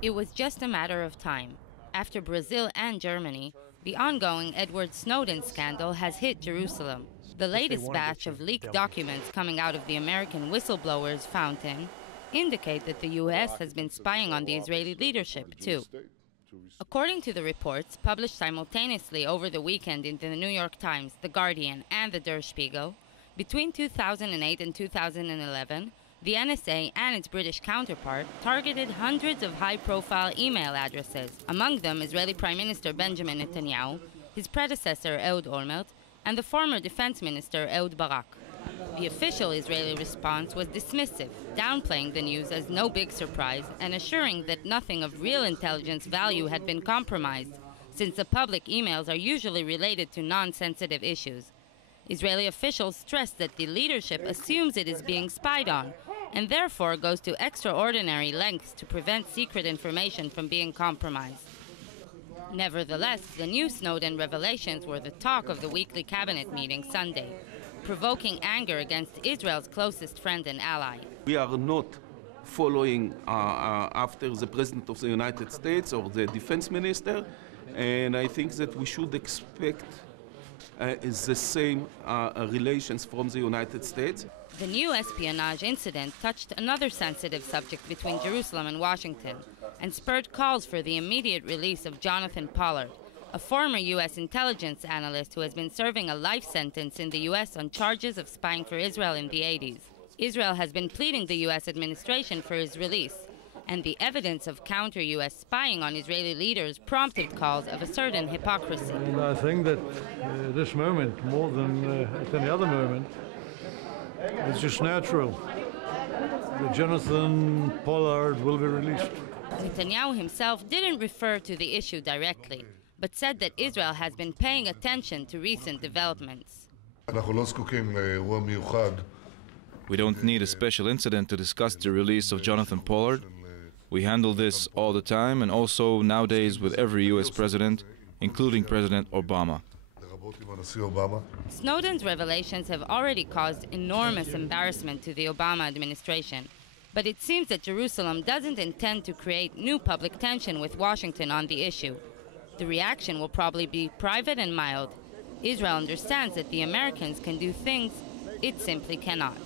It was just a matter of time. After Brazil and Germany, the ongoing Edward Snowden scandal has hit Jerusalem. The latest batch of leaked documents coming out of the American whistleblower's fountain indicate that the U.S. has been spying on the Israeli leadership, too. According to the reports, published simultaneously over the weekend in the New York Times, The Guardian, and the Der Spiegel, between 2008 and 2011, the NSA and its British counterpart targeted hundreds of high-profile email addresses, among them Israeli Prime Minister Benjamin Netanyahu, his predecessor Ehud Olmert, and the former Defense Minister Ehud Barak. The official Israeli response was dismissive, downplaying the news as no big surprise and assuring that nothing of real intelligence value had been compromised, since the public emails are usually related to non-sensitive issues. Israeli officials stress that the leadership assumes it is being spied on and therefore goes to extraordinary lengths to prevent secret information from being compromised. Nevertheless, the new Snowden revelations were the talk of the weekly cabinet meeting Sunday, provoking anger against Israel's closest friend and ally. We are not following after the President of the United States or the Defense Minister, and I think that we should expect the same relations from the United States. The new espionage incident touched another sensitive subject between Jerusalem and Washington and spurred calls for the immediate release of Jonathan Pollard, a former U.S. intelligence analyst who has been serving a life sentence in the U.S. on charges of spying for Israel in the 80s. Israel has been pleading the U.S. administration for his release, and the evidence of counter-U.S. spying on Israeli leaders prompted calls of a certain hypocrisy. And I think that this moment, more than at any other moment, it's just natural that Jonathan Pollard will be released. Netanyahu himself didn't refer to the issue directly, but said that Israel has been paying attention to recent developments. We don't need a special incident to discuss the release of Jonathan Pollard. We handle this all the time, and also nowadays with every U.S. president, including President Obama. Snowden's revelations have already caused enormous embarrassment to the Obama administration, but it seems that Jerusalem doesn't intend to create new public tension with Washington on the issue. The reaction will probably be private and mild. Israel understands that the Americans can do things it simply cannot.